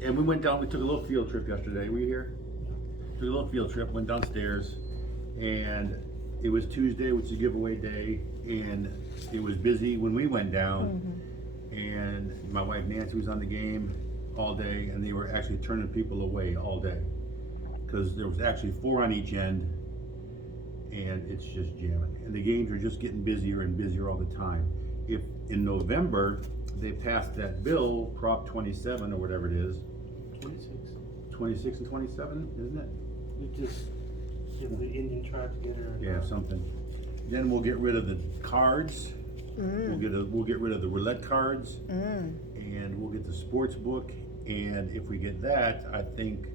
And we went down, we took a little field trip yesterday. Were you here? Took a little field trip, went downstairs, and it was Tuesday, which is a giveaway day, and it was busy when we went down. And my wife Nancy was on the game all day, and they were actually turning people away all day. Because there was actually 4 on each end, and it's just jamming. And the games are just getting busier and busier all the time. If in November, they passed that bill, Prop 27 or whatever it is, 26. 26 and 27, isn't it? You just get the Indian tribe together. And, Yeah, something. Then we'll get rid of the cards. We'll get rid of the roulette cards, and we'll get the sports book. And if we get that, I think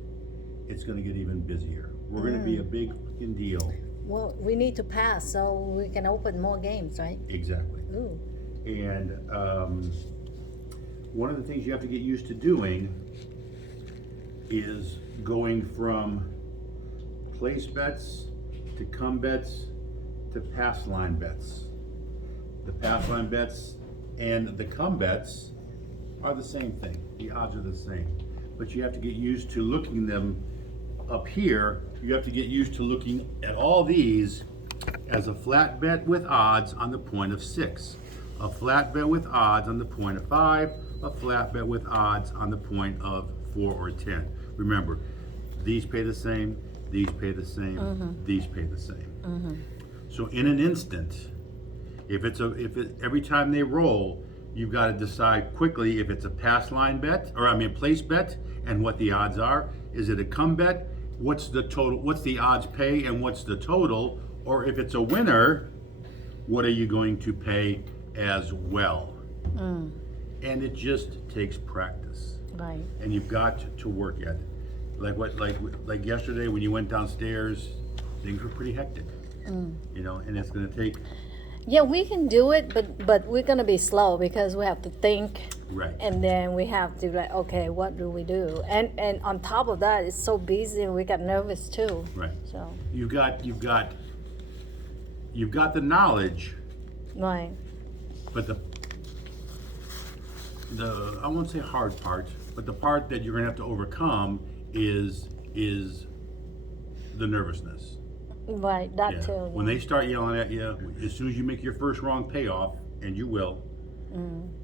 it's going to get even busier. We're going to be a big fucking deal. Well, we need to pass so we can open more games, right? Exactly. Ooh. And one of the things you have to get used to doing is going from place bets to come bets to pass line bets. The pass line bets and the come bets are the same thing. The odds are the same. But you have to get used to looking them up here. You have to get used to looking at all these as a flat bet with odds on the point of 6. A flat bet with odds on the point of 5, a flat bet with odds on the point of 4 or 10. Remember, these pay the same, these pay the same, these pay the same. So in an instant, every time they roll, you've got to decide quickly if it's a pass line bet, place bet, and what the odds are. Is it a come bet? What's the total? What's the odds pay, and what's the total? Or if it's a winner, what are you going to pay as well? And it just takes practice. Right. And you've got to work at it. Like yesterday when you went downstairs, things were pretty hectic. You know, and it's going to take. Yeah, we can do it, but we're gonna be slow because we have to think. Right. And then we have to like, okay, what do we do? And on top of that, it's so busy and we got nervous too. Right. So. You've got the knowledge, Right. but the I won't say hard part, but the part that you're gonna have to overcome is the nervousness. Right. That too. When they start yelling at you, as soon as you make your first wrong payoff, and you will,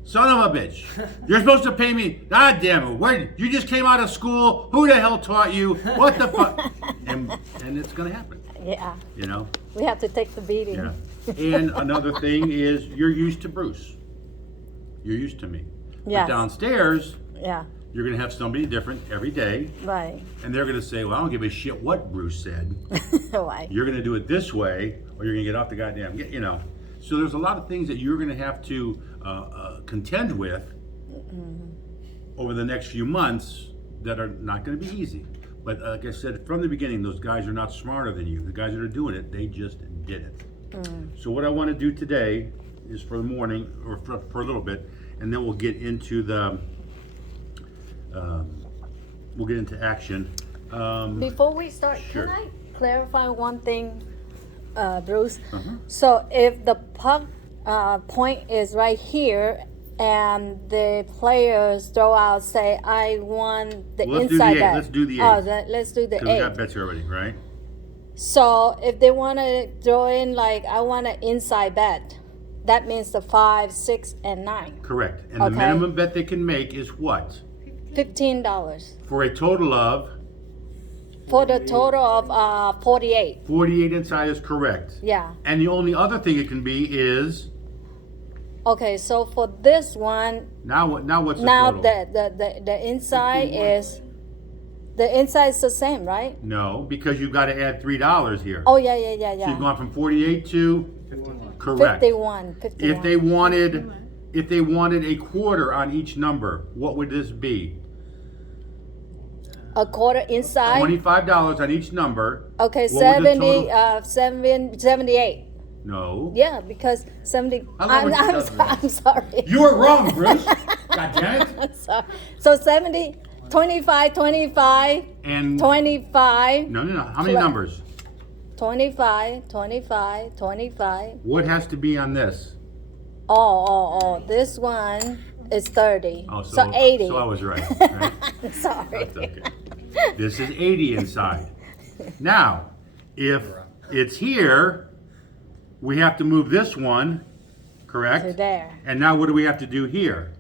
son of a bitch, you're supposed to pay me. God damn it! Where you just came out of school? Who the hell taught you? What the fuck? and it's gonna happen. Yeah. You know. We have to take the beating. Yeah. And another thing is you're used to Bruce. You're used to me. Yes. But downstairs, Yeah. you're gonna have somebody different every day, Right. and they're gonna say, "Well, I don't give a shit what Bruce said. Right. You're gonna do it this way, or you're gonna get off the goddamn." You know. So there's a lot of things that you're gonna have to contend with over the next few months that are not gonna be easy. But like I said from the beginning, those guys are not smarter than you. The guys that are doing it, they just did it. So what I want to do today is for the morning, or for a little bit, and then we'll get into action. Before we start, Sure. can I clarify one thing, Bruce? Uh-huh. So if the puck point is right here and the players throw out, say, I want the Well, let's do inside the eight. bet. Let's do the Oh, eight. let's do the Because we got 8. bets here already, right? So if they want to throw in, like, I want an inside bet, that means the 5, 6, and 9. Correct. And the Okay. minimum bet they can make is what? $15 For a total of for the total of 48. 48 inside is correct. Yeah. And the only other thing it can be is Okay, so for this one, now what's the now total? the inside is the same, right? No, because you've got to add $3 here. Oh yeah. So you've gone from 48 to 51. correct. 51. If they wanted a quarter on each number, what would this be? A quarter inside. $25 on each number. Okay, What would the 70, total- 78. No. Yeah, because 70. I love when she does that. I'm sorry. You were wrong, Bruce. God damn it. I'm sorry. So 70, 25, 25, And 25, no. How many numbers? 25, 25, 25. What has to be on this? Oh, this one is 30. Oh, so 80. So I was right. Right? Sorry. That's okay. This is 80 inside. Now, if it's here, we have to move this one, correct? To there. And now what do we have to do here?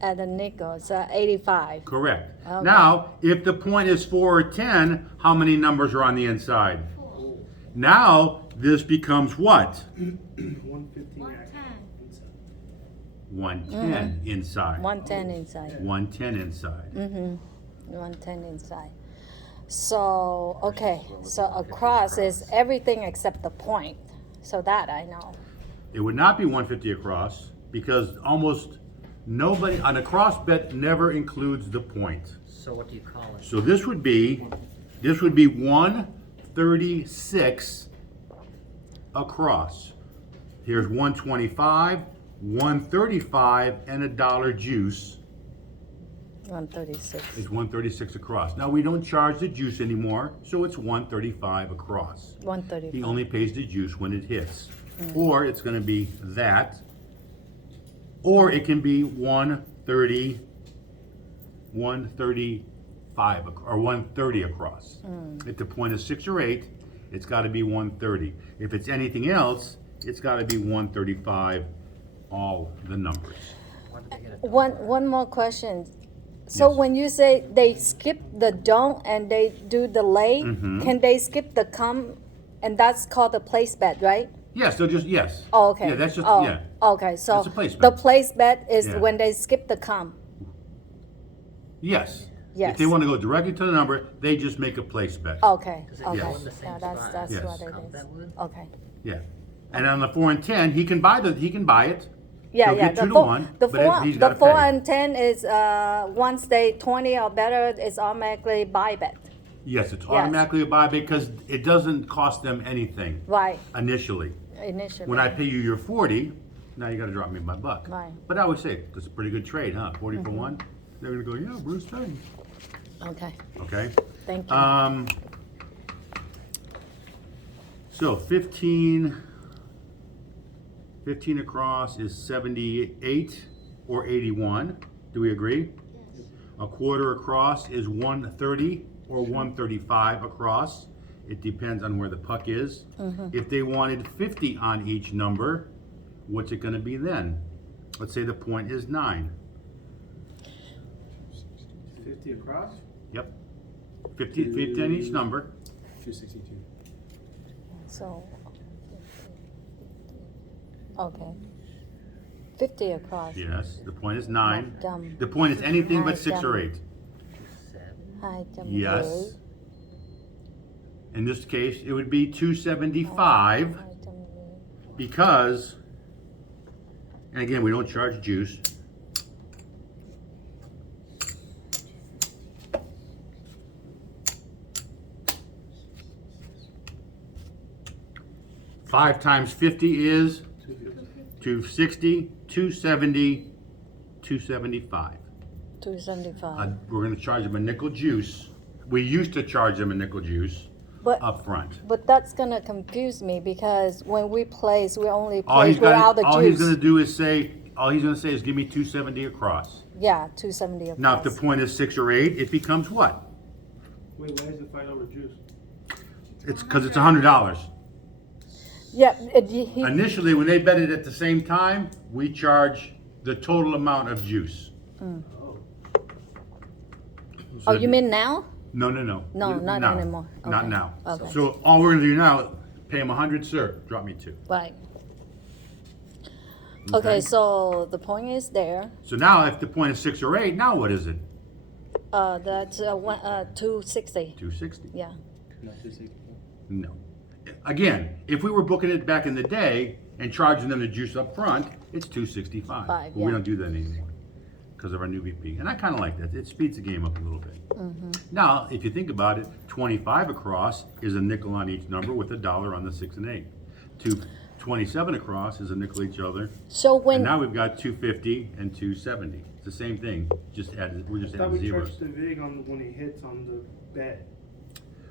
At the nickel, so 85. Correct. Okay. Now, if the point is 4 or 10, how many numbers are on the inside? Now, this becomes what? 115 110 inside. 110 inside. 110 inside. 110 inside. So, okay. So across is everything except the point. So that I know. It would not be 150 across because almost nobody, an across bet never includes the point. So what do you call it? So this would be 136 across. Here's 125, 135, and a dollar juice 136. is 136 across. Now we don't charge the juice anymore, so it's 135 across. 135. He only pays the juice when it hits. Or it's gonna be that, or it can be 135 or 130 across. If the point is 6 or 8, it's gotta be 130. If it's anything else, it's gotta be 135, all the numbers. Why did they get a One more question. So Yes. when you say they skip the don't and they do the lay, can they skip the come? And that's called the place bet, right? Yes, they'll just, yes. Oh, okay. Yeah, that's just, oh, yeah. Okay, so That's a place the bet. place bet is Yeah. when they skip the come. Yes. Yes. If they wanna go directly to the number, they just make a place bet. Okay. Does it Okay. go in the same Yeah, that's spot that's Yes. what it Count is. that would? Okay. Yeah. And on the 4 and 10, he can buy it. Yeah, He'll yeah. get 2 to 1, the but four, he's the gotta 4 pay. and 10 is once they 20 or better, it's automatically buy bet. Yes, it's Yes. automatically a buy because it doesn't cost them anything Right. initially. Initially. When I pay you your 40, now you gotta drop me my buck. Right. But I always say, that's a pretty good trade, huh? 40 for one? They're gonna go, yeah, Bruce Payne. Okay. Okay? Thank you. So 15 across is 78 or 81. Do we agree? A quarter across is 130 or 135 across. It depends on where the puck is. If they wanted 50 on each number, what's it gonna be then? Let's say the point is 9. 50 across? Yep. 50 on each number. 262. So, okay. 50 across. Yes, the point is 9. Dumb. The point is anything but Hi, 6 or dumb. 8. 7. High jump Yes. In this case, it would be 275 High jump because, and again, we don't charge juice. Five times 50 is 260, 270, 275. 275. We're gonna charge them a nickel juice. We used to charge them a nickel juice But up front. but that's gonna confuse me because when we place, we only All place he's without the all he's juice. gonna do is say, all he's gonna say is give me 270 across. Yeah, 270 across. Now, if the point is 6 or 8, it becomes what? Wait, why is it $5 juice? It's because it's $100. Yeah, he, Initially, when they bet it at the same time, we charge the total amount of juice. Oh. oh, you mean now? No, no, no. No, not Now. anymore. Not Okay. now. Okay. So all we're gonna do now, pay him 100, sir, drop me 2. Right. Okay, so the point is there. So now, if the point is 6 or 8, now what is it? That's 260. 260. Yeah. Not 264. No. Again, if we were booking it back in the day and charging them the juice up front, it's 265. Five, But we yeah. don't do that anymore because of our new VP. And I kind of like that. It speeds the game up a little bit. Mm-hmm. Now, if you think about it, 25 across is a nickel on each number with $1 on the 6 and 8. 27 across is a nickel each other. So And when now we've got 250 and 270. It's the same thing. Just added. We're just I thought adding we zeros. charged the VIG on when he hits on the bet.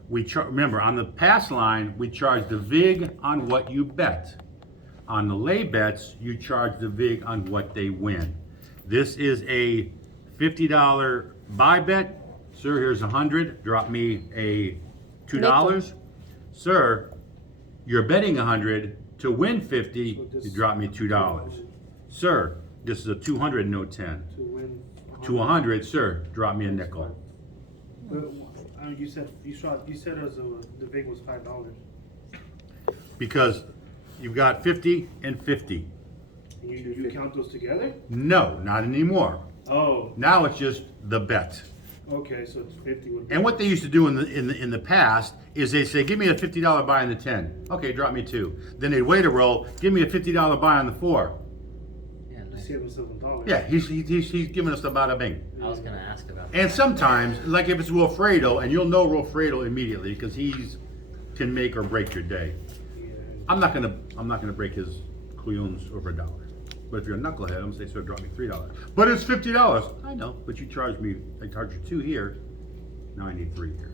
Remember, on the pass line, we charge the VIG on what you bet. On the lay bets, you charge the VIG on what they win. This is a $50 buy bet. Sir, here's 100. Drop me a $2. Sir, you're betting 100 to win 50. So this- You drop me $2. Sir, this is a 200, no 10. To win. To 100, sir, drop me a nickel. But, you said it was the vig was $5. Because you've got 50 and 50. And you count those together? No, not anymore. Oh, Now it's just the bet. okay, so it's 50 would be. And what they used to do in the past is they say, give me a $50 buy on the 10. Okay, drop me 2. Then they'd wait a roll, give me a $50 buy on the 4. Yeah, nice. Save himself $7. Yeah, he's giving us the bada bing. I was gonna ask about that. And sometimes, like if it's Wilfredo, and you'll know Wilfredo immediately because he's can make or break your day. Yeah. I'm not gonna break his couillons over $1. But if you're a knucklehead, I'm gonna say, so drop me $3. But it's $50. I know, but you charge me. I charge you 2 here. Now I need 3 here.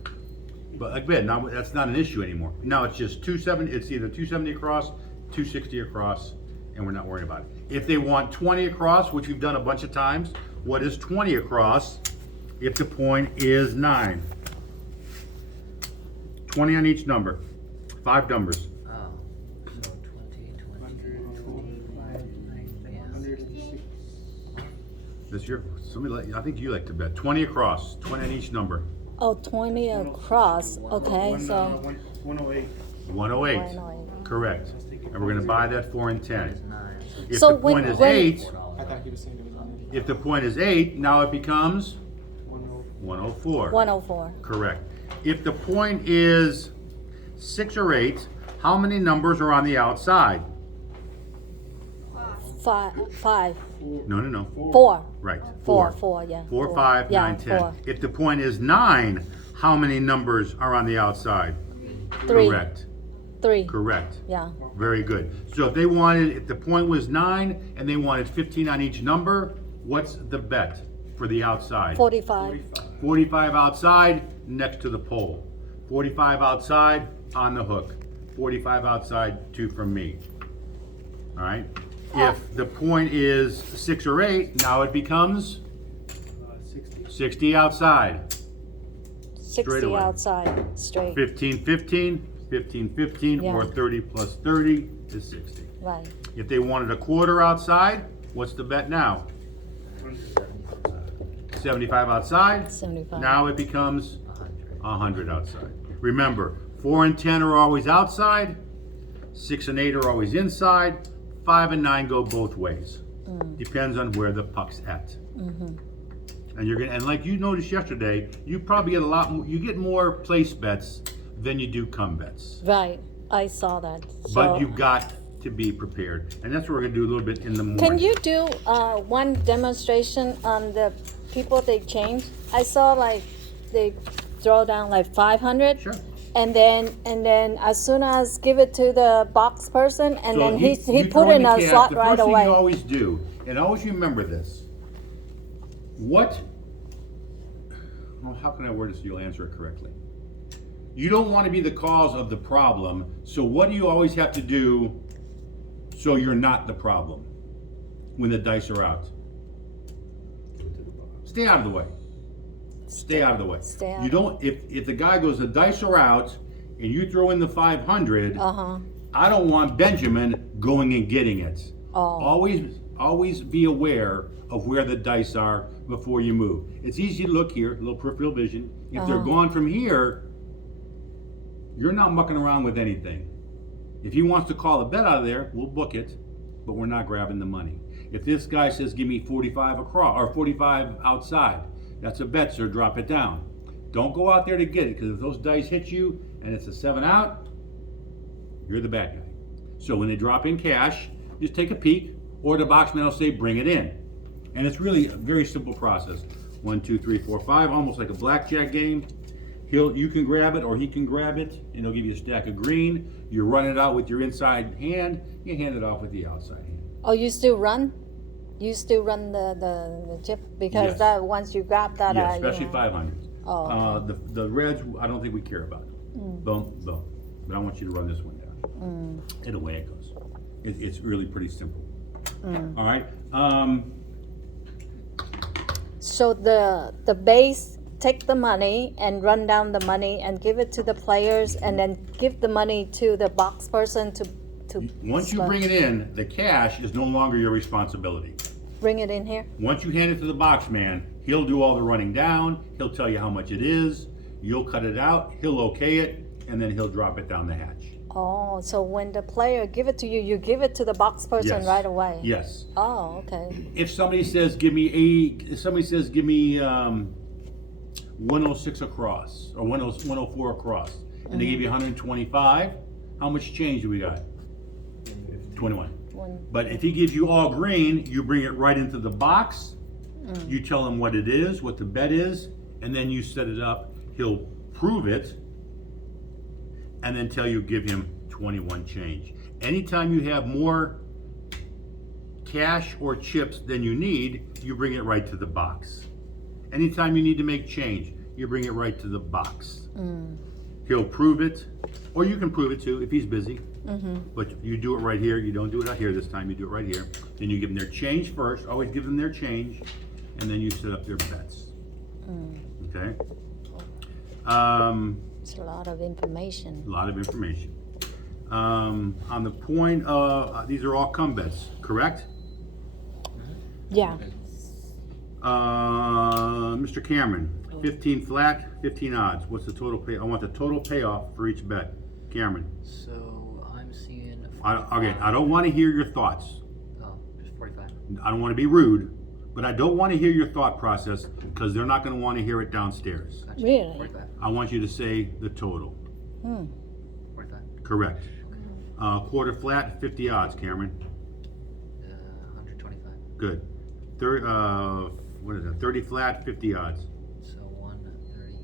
But again, now that's not an issue anymore. Now it's just 270. It's either 270 across, 260 across, and we're not worried about it. If they want 20 across, which we've done a bunch of times, what is 20 across? If the point is 9. 20 on each number. 5 numbers. Oh, so 20, 106. This year, I think you like to bet 20 across, 20 on each number. Oh, 20 across. Okay, so 108. 108. 108. Correct. And we're gonna buy that 4 and 10. is 9. If So the point is when- 8, $4. I thought he was saying it was on it. if the point is 8, now it becomes 104. 104. 104. Correct. If the point is 6 or 8, how many numbers are on the outside? 5. No. 4. Right. 4, yeah. 4, 5, Yeah, 9, 10. 4. If the point is 9, how many numbers are on the outside? 3. Correct. 3. Correct. Yeah. Very good. So if the point was 9 and they wanted 15 on each number, what's the bet for the outside? 45. 45 outside, next to the pole. 45 outside, on the hook. 45 outside, 2 from me. All right? If the point is 6 or 8, now it becomes 60. 60 outside. 60 away. outside. Straight. 15, 15, 15, 15, or Yeah. 30 plus 30 is 60. Right. If they wanted a quarter outside, what's the bet now? 75 outside. 75. Now it becomes 100. 100 outside. Remember, 4 and 10 are always outside, 6 and 8 are always inside, 5 and 9 go both ways. Depends on where the puck's at. And like you noticed yesterday, you probably get a lot more, you get more place bets than you do come bets. Right. I saw that. But So- you've got to be prepared. And that's what we're gonna do a little bit in the morning. Can you do one demonstration on the people they change? I saw like they throw down like 500. Sure. And then as soon as give it to the box person, and So then he you put throw in the a cash, slot the right first thing away. you always do, and always remember this. How can I word this so you'll answer it correctly? You don't want to be the cause of the problem, so what do you always have to do so you're not the problem when the dice are out? Stay out of the way. Stay out of the way. Stay out You of don't, if the guy goes, the dice are out, and you throw in the 500, Uh-huh. I don't want Benjamin going and getting it. Oh. Always be aware of where the dice are before you move. It's easy to look here, a little peripheral vision. If they're gone from here, you're not mucking around with anything. If he wants to call a bet out of there, we'll book it, but we're not grabbing the money. If this guy says, give me 45 across, or 45 outside, that's a bet, sir, drop it down. Don't go out there to get it, because if those dice hit you and it's a 7 out, you're the bad guy. So when they drop in cash, just take a peek, or the boxman will say, bring it in. And it's really a very simple process. 1, 2, 3, 4, 5, almost like a blackjack game. You can grab it, or he can grab it, and he'll give you a stack of green. You run it out with your inside hand, you hand it off with the outside hand. Oh, you still run? You still run the chip because Yes. that once you grab that, Yeah, you especially know. 500s. Oh, The reds, I don't think we care about. Boom. But I want you to run this one down. And away it goes. It's really pretty simple. All right. So the base take the money and run down the money and give it to the players and then give the money to the box person to Once you bring it in, the cash is no longer your responsibility. bring it in here. Once you hand it to the box man, he'll do all the running down, he'll tell you how much it is, you'll cut it out, he'll okay it, and then he'll drop it down the hatch. Oh, so when the player give it to you, you give it to the box person Yes. right away. Yes. Oh, okay. If somebody says, give me 106 across, or 104 across, and they give you 125, how much change do we got? 21. But if he gives you all green, you bring it right into the box, you tell him what it is, what the bet is, and then you set it up. He'll prove it, and then tell you give him 21 change. Anytime you have more cash or chips than you need, you bring it right to the box. Anytime you need to make change, you bring it right to the box. He'll prove it, or you can prove it too if he's busy. But you do it right here. You don't do it out here this time. You do it right here. Then you give them their change first. Always give them their change, and then you set up their bets. Okay. It's a lot of information. A lot of information. On the point of these are all come bets, correct? Yeah. Mr. Cameron, 15 flat, 15 odds. What's the total pay? I want the total payoff for each bet. Cameron. So I'm seeing. Okay, I don't want to hear your thoughts. Oh, just 45. I don't want to be rude, but I don't want to hear your thought process because they're not going to want to hear it downstairs. Gotcha. Really? 45. I want you to say the total. 45. Correct. Quarter flat, 50 odds, Cameron. 125. Good. What is that? 30 flat, 50 odds. So 130.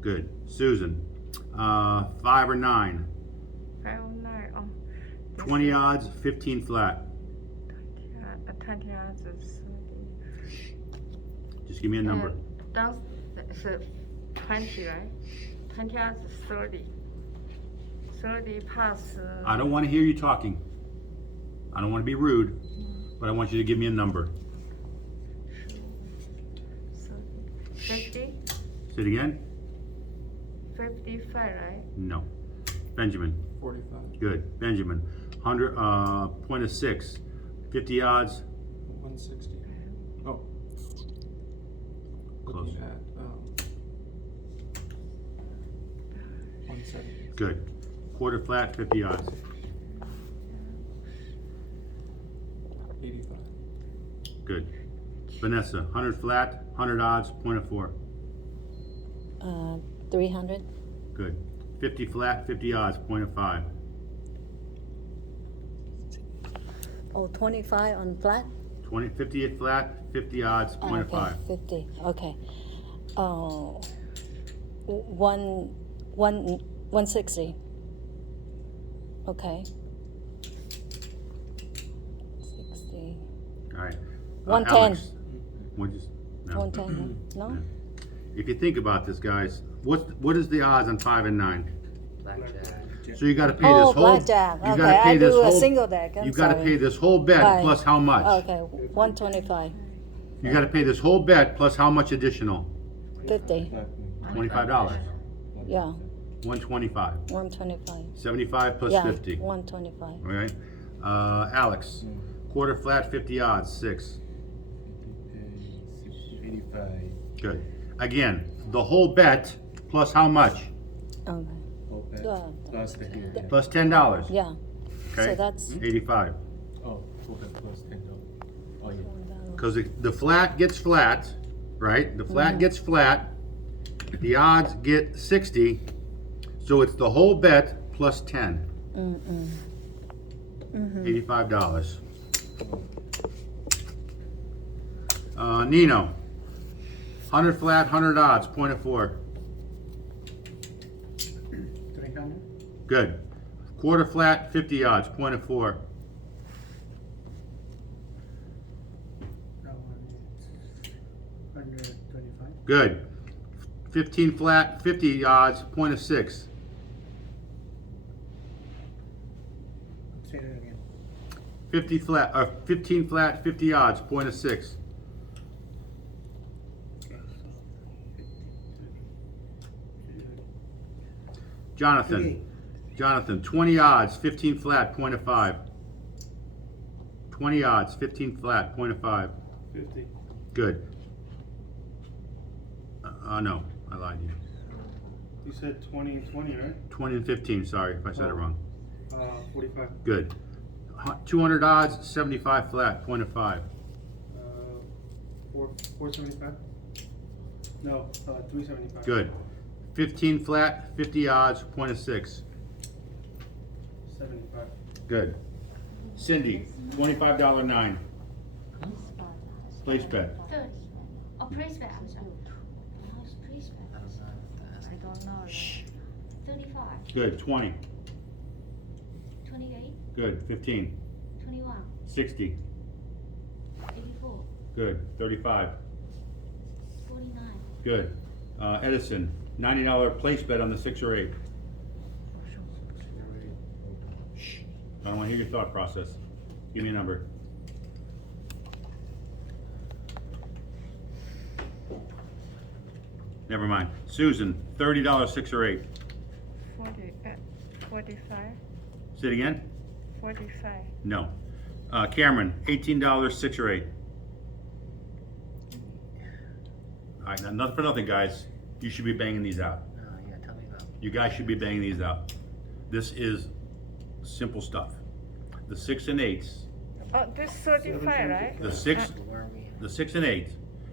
Good. Susan, 5 or 9. 509. Oh, 20 odds, 15 flat. 20 odds is Just give me a number. down so 20, right? 20 odds is 30. 30 plus. I don't want to hear you talking. I don't want to be rude, but I want you to give me a number. 50. Say it again? 55, right? No. Benjamin. 45. Good. Benjamin. 100, point of 6. 50 odds. 160. Oh. Close. Looking at 170. Good. Quarter flat, 50 odds. 85. Good. Vanessa, 100 flat, 100 odds, point of 4. 300. Good. 50 flat, 50 odds, point of 5. Oh, 25 on flat? 50 flat, 50 odds, point of 5. 50. Okay. Oh, 160. Okay. 60. All right. 110. Alex, what'd you s- no. 110. No? If you think about this, guys, what is the odds on 5 and 9? Blackjack. So you got to pay Oh, this whole. blackjack. You Okay, got to pay I this do a whole. single deck. I'm You got to sorry. pay this whole bet Right. plus how much? Okay, 125. You got to pay this whole bet plus how much additional? 50. $25. Yeah, 125. 125. 75 plus Yeah, 50. 125. All right. Alex, quarter flat, 50 odds, 6. 85. Good. Again, the whole bet plus how much? Okay. Yeah. Plus 50. Yeah. Plus $10. Yeah. Okay. So that's 85. Oh, okay, plus $10. Oh, yeah. Because the flat gets flat, right? The flat gets flat. The odds get 60. So it's the whole bet plus 10. $85. Nino, 100 flat, 100 odds, point of 4. 300. Good. Quarter flat, 50 odds, point of 4. That one is 125. Good. 15 flat, 50 odds, point of 6. Say that again. 15 flat, 50 odds, point of 6. Jonathan. Jonathan, 20 odds, 15 flat, point of 5. 20 odds, 15 flat, point of 5. 50. Good. No, I lied to you. You said 20 and 20, right? 20 and 15, sorry if I said it wrong. 45. Good. 200 odds, 75 flat, point of 5. 475? No, 375. Good. 15 flat, 50 odds, point of 6. 75. Good. Cindy, $25 9. Place bet. 30. Oh, place bet, I'm sorry. Oh, it's place bet. I don't know if that's. I don't know. 35. Good. 20. 28. Good. 15. 21. 60. 84. Good. 35. 49. Good. Edison, $90 place bet on the 6 or 8. Shh. I don't want to hear your thought process. Give me a number. Never mind. Susan, $30 6 or 8. 45. Say it again? 45. No. Cameron, $18 6 or 8. All right, now nothing for nothing, guys. You should be banging these out. No, yeah, tell me about. You guys should be banging these out. This is simple stuff. The 6 and 8s, Oh, this 35, right? the 6, Where are we? the 6 and 8,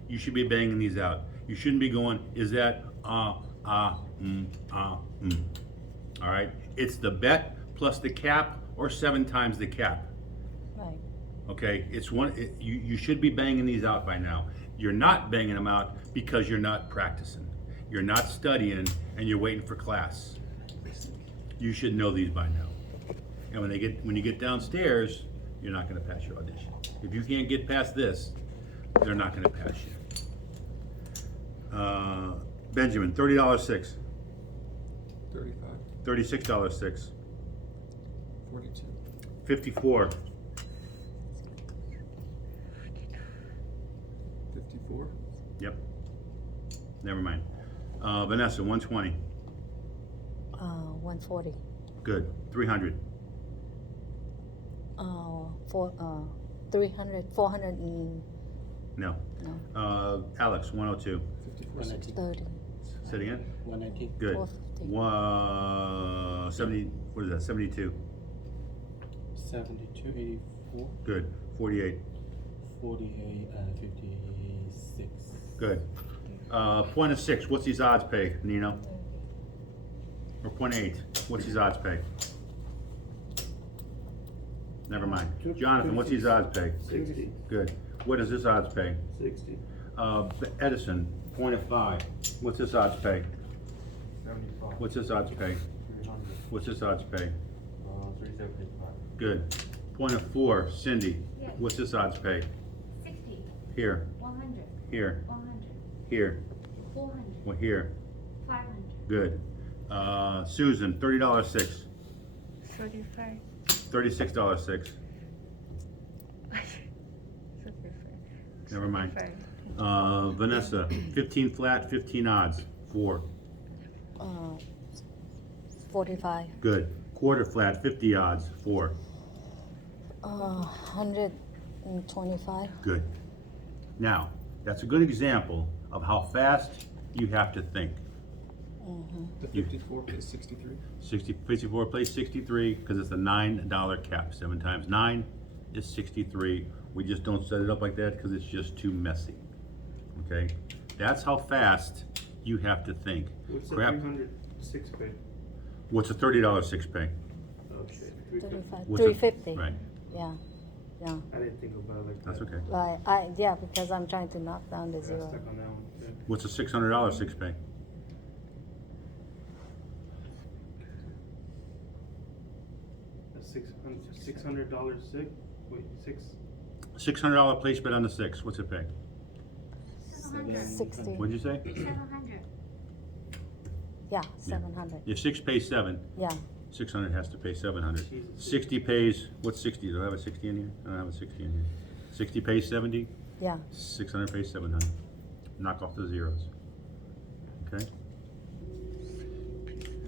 you should be banging these out. You shouldn't be going, is that, All right? It's the bet plus the cap or 7 times the cap. Right. Okay, you should be banging these out by now. You're not banging them out because you're not practicing. You're not studying and you're waiting for class. You should know these by now. And when you get downstairs, you're not gonna pass your audition. If you can't get past this, they're not gonna pass you. Benjamin, $30 6. 35. $36 6. 42. 54. 54. Yep. Never mind. Vanessa, 120. 140. Good. 300. 300, 400 and No. no, Alex, 102. 54. 30. Say it again. 119. Good. 450. 70. What is that? 72. 72, 84, Good. 48. 48, 56. Good. Point of 6. What's these odds pay, Nino? Or point 8. What's these odds pay? Never mind. Jonathan, what's these odds pay? 60. Good. What does this odds pay? 60. Edison, point of 5. What's this odds pay? 75. What's this odds pay? 300. What's this odds pay? 375. Good. Point of 4, Cindy. Yes. What's this odds pay? 60. Here, 100. here, 100. here, 400. well, here. 500. Good. Susan, $30 6. 35. $36 6. 35. Never mind. 35. Vanessa, 15 flat, 15 odds. 4. 45. Good. Quarter flat, 50 odds. 4. 125. Good. Now, that's a good example of how fast you have to think. The 54 is 63. 54 plays 63 because it's a $9 cap. 7 times 9 is 63. We just don't set it up like that because it's just too messy. Okay? That's how fast you have to think. What's the Crap. 306 pay? What's a $30 6 pay? Oh shit. 350. 35. What's a- 350. Right. Yeah. Yeah. I didn't think about it like That's that. okay. Right. Yeah, because I'm trying to knock down the I got zero. stuck on that one. Yeah. What's a $600 6 pay? That's $600 sick. Wait, $600 place bet on the 6. What's it pay? 700. 60. What'd you say? 700. Yeah, 700. If 6 pays 7, Yeah. 600 has to pay 700. Jesus. 60 pays, what's 60? Do I have a 60 in here? I don't have a 60 in here. 60 pays 70, Yeah. 600 pays 700. Knock off the zeros. Okay?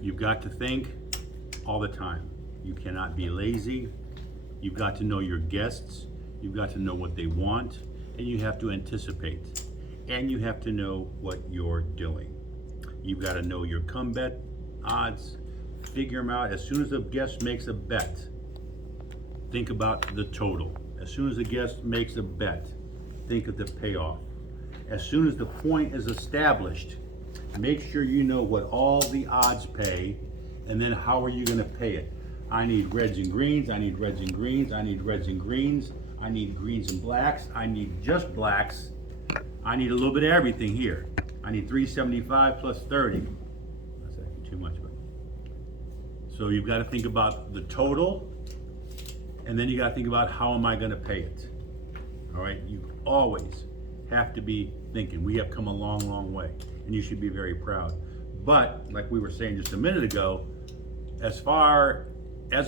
You've got to think all the time. You cannot be lazy. You've got to know your guests. You've got to know what they want, and you have to anticipate. And you have to know what you're doing. You've got to know your come bet odds, figure them out. As soon as the guest makes a bet, think about the total. As soon as the guest makes a bet, think of the payoff. As soon as the point is established, make sure you know what all the odds pay, and then how are you gonna pay it. I need reds and greens, I need reds and greens, I need reds and greens, I need greens and blacks, I need just blacks, I need a little bit of everything here. I need 375 plus 30. That's actually too much, but. So you've gotta think about the total, and then you gotta think about how am I gonna pay it. All right, you always have to be thinking, we have come a long, long way, and you should be very proud. But, like we were saying just a minute ago, as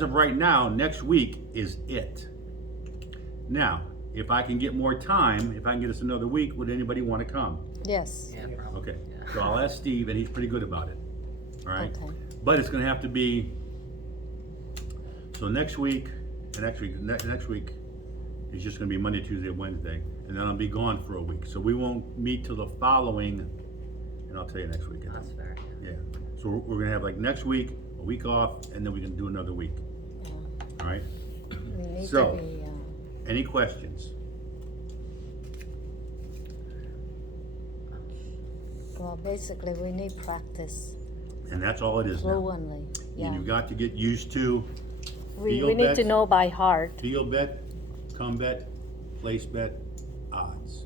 of right now, next week is it. Now, if I can get more time, if I can get us another week, would anybody want to come? Yes. Yeah, probably. Okay, Yeah. so I'll ask Steve, and he's pretty good about it, all right? Okay. But it's gonna have to be, so next week is just gonna be Monday, Tuesday, Wednesday, and then I'll be gone for a week. So we won't meet till the following, and I'll tell you next week. That's fair. Yeah, so we're gonna have like next week, a week off, and then we can do another week, all right? We need So- to be, Any questions? well, basically, we need practice And that's all it is now. fluently. And Yeah. you've got to get used to We field need to bets. know by heart. field bet, come bet, place bet, odds.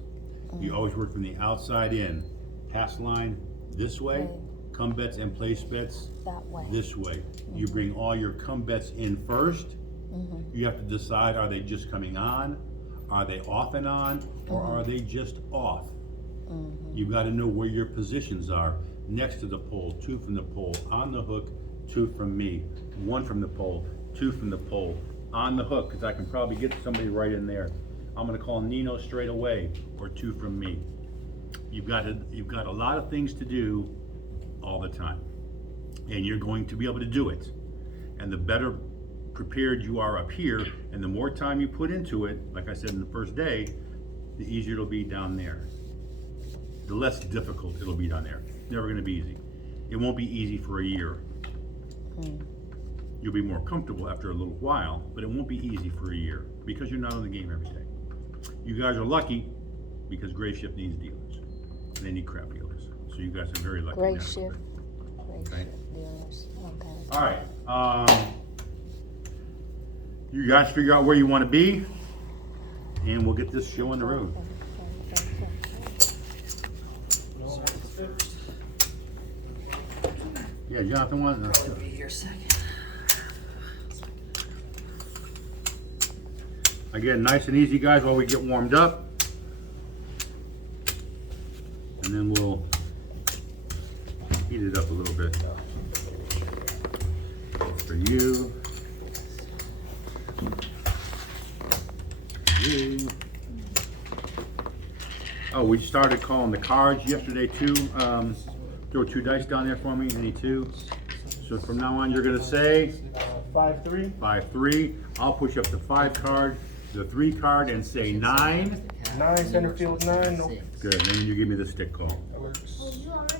You always work from the outside in. Pass line this way, Right. come bets and place bets That way. this way. You bring all your come bets in first. Mm-hmm. You have to decide, are they just coming on? Are they off and on? Or are they just off? You've got to know where your positions are. Next to the pole, 2 from the pole, on the hook, 2 from me, 1 from the pole, 2 from the pole, on the hook, because I can probably get somebody right in there. I'm gonna call Nino straight away, or 2 from me. You've got a lot of things to do all the time, and you're going to be able to do it. And the better prepared you are up here, and the more time you put into it, like I said in the first day, the easier it'll be down there. The less difficult it'll be down there. Never gonna be easy. It won't be easy for a year. You'll be more comfortable after a little while, but it won't be easy for a year because you're not on the game every day. You guys are lucky because Gray Shift needs dealers. And they need crap dealers. So you guys are very lucky. in Great that shift. respect. Great Okay. shift dealers. Okay. All right. You guys figure out where you want to be, and we'll get this show on the road. Yeah, Jonathan wants. Be here second. Again, nice and easy, guys, while we get warmed up. And then we'll heat it up a little bit. For you. You. Oh, we started calling the cards yesterday too. Throw 2 dice down there for me, any 2. So from now on, you're gonna say 5-3. 5-3. I'll push up the 5 card, the 3 card, and say 9. 9, center field 9, no. Good, and then you give me the stick call. That works. Oh, you already